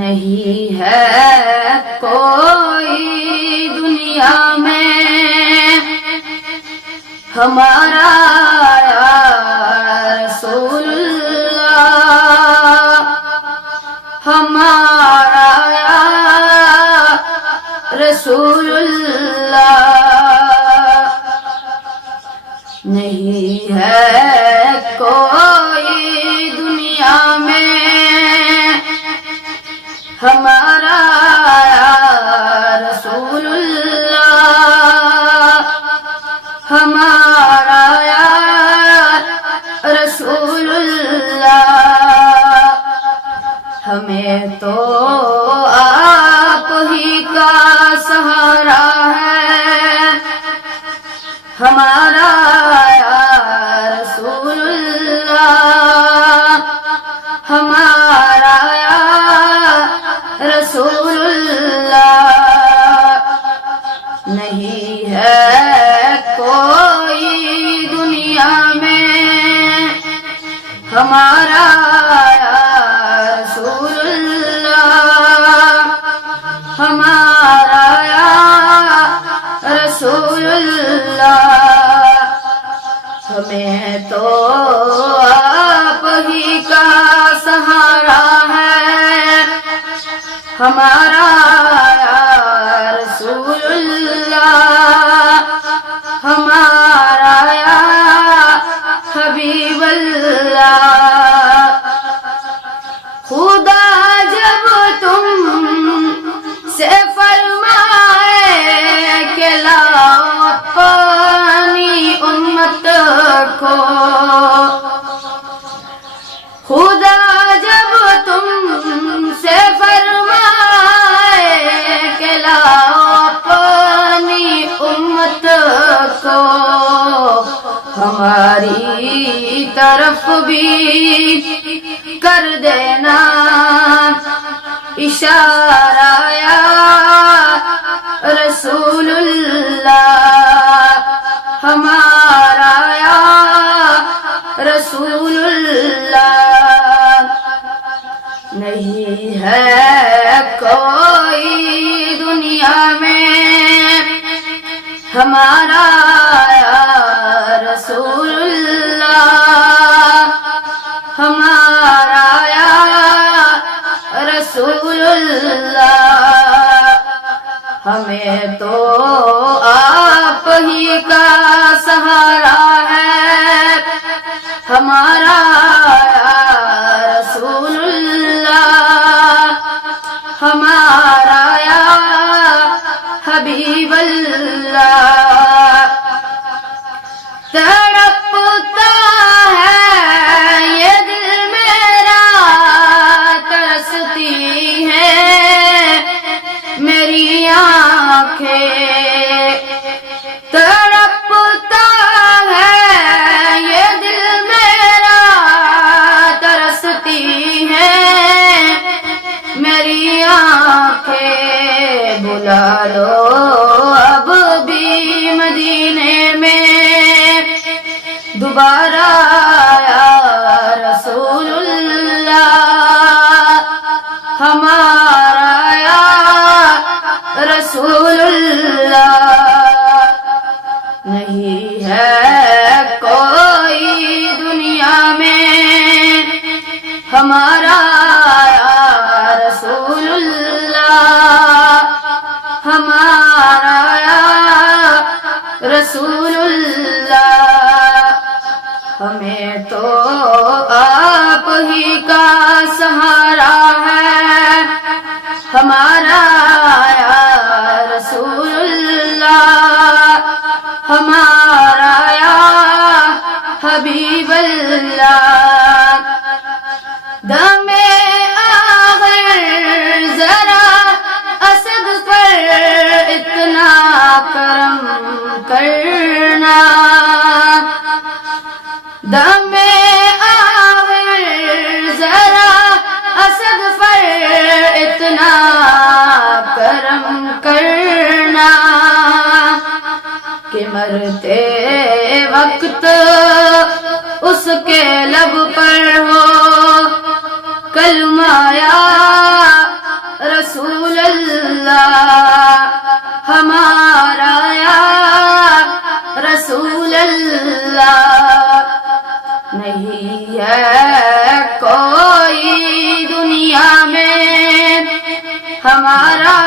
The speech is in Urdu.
نہیں ہے کوئی دنیا میں ہمارا یا رسول اللہ، ہمارا یا رسول اللہ، نہیں ہے کوئی دنیا میں ہمارا یا رسول اللہ، ہمارا یا رسول اللہ، ہمیں تو آپ ہی کا سہارا ہے، ہمارا یا رسول اللہ، ہمارا یا رسول اللہ، نہیں ہے کوئی دنیا میں ہمارا یا رسول اللہ، ہمارا یا رسول اللہ، ہمیں تو آپ ہی کا سہارا ہے، ہمارا یا رسول اللہ، ہمارا یا حبیب اللہ، خدا جب تم سے فرمائے کہ لاؤ اپنی امت کو، خدا جب تم سے فرمائے کہ لاؤ اپنی امت کو، ہماری طرف بھی کر دینا اشارہ یا رسول اللہ، ہمارا یا رسول اللہ، نہیں ہے کوئی دنیا میں ہمارا یا رسول اللہ، ہمارا یا رسول اللہ، ہمیں تو آپ ہی کا سہارا ہے، ہمارا یا رسول اللہ، ہمارا یا حبیب اللہ، تڑپتا ہے یہ دل میرا، ترستی ہے میری آنکھیں، تڑپتا ہے یہ دل میرا، ترستی ہے میری آنکھیں، بلا لو اب بھی مدینے میں دوبارہ یا رسول اللہ، ہمارا یا رسول اللہ، نہیں ہے کوئی دنیا میں ہمارا یا رسول اللہ، ہمارا یا رسول اللہ، ہمیں تو آپ ہی کا سہارا ہے، ہمارا یا رسول اللہ، ہمارا یا حبیب اللہ، دم آخر ذرا اسد پر اتنا کرم کرنا، دم آخر ذرا اسد پر اتنا کرم کرنا، کہ مرتے وقت اس کے لب پر ہو کلمہ یا نہیں ہے کوئی دنیا میں ہمارا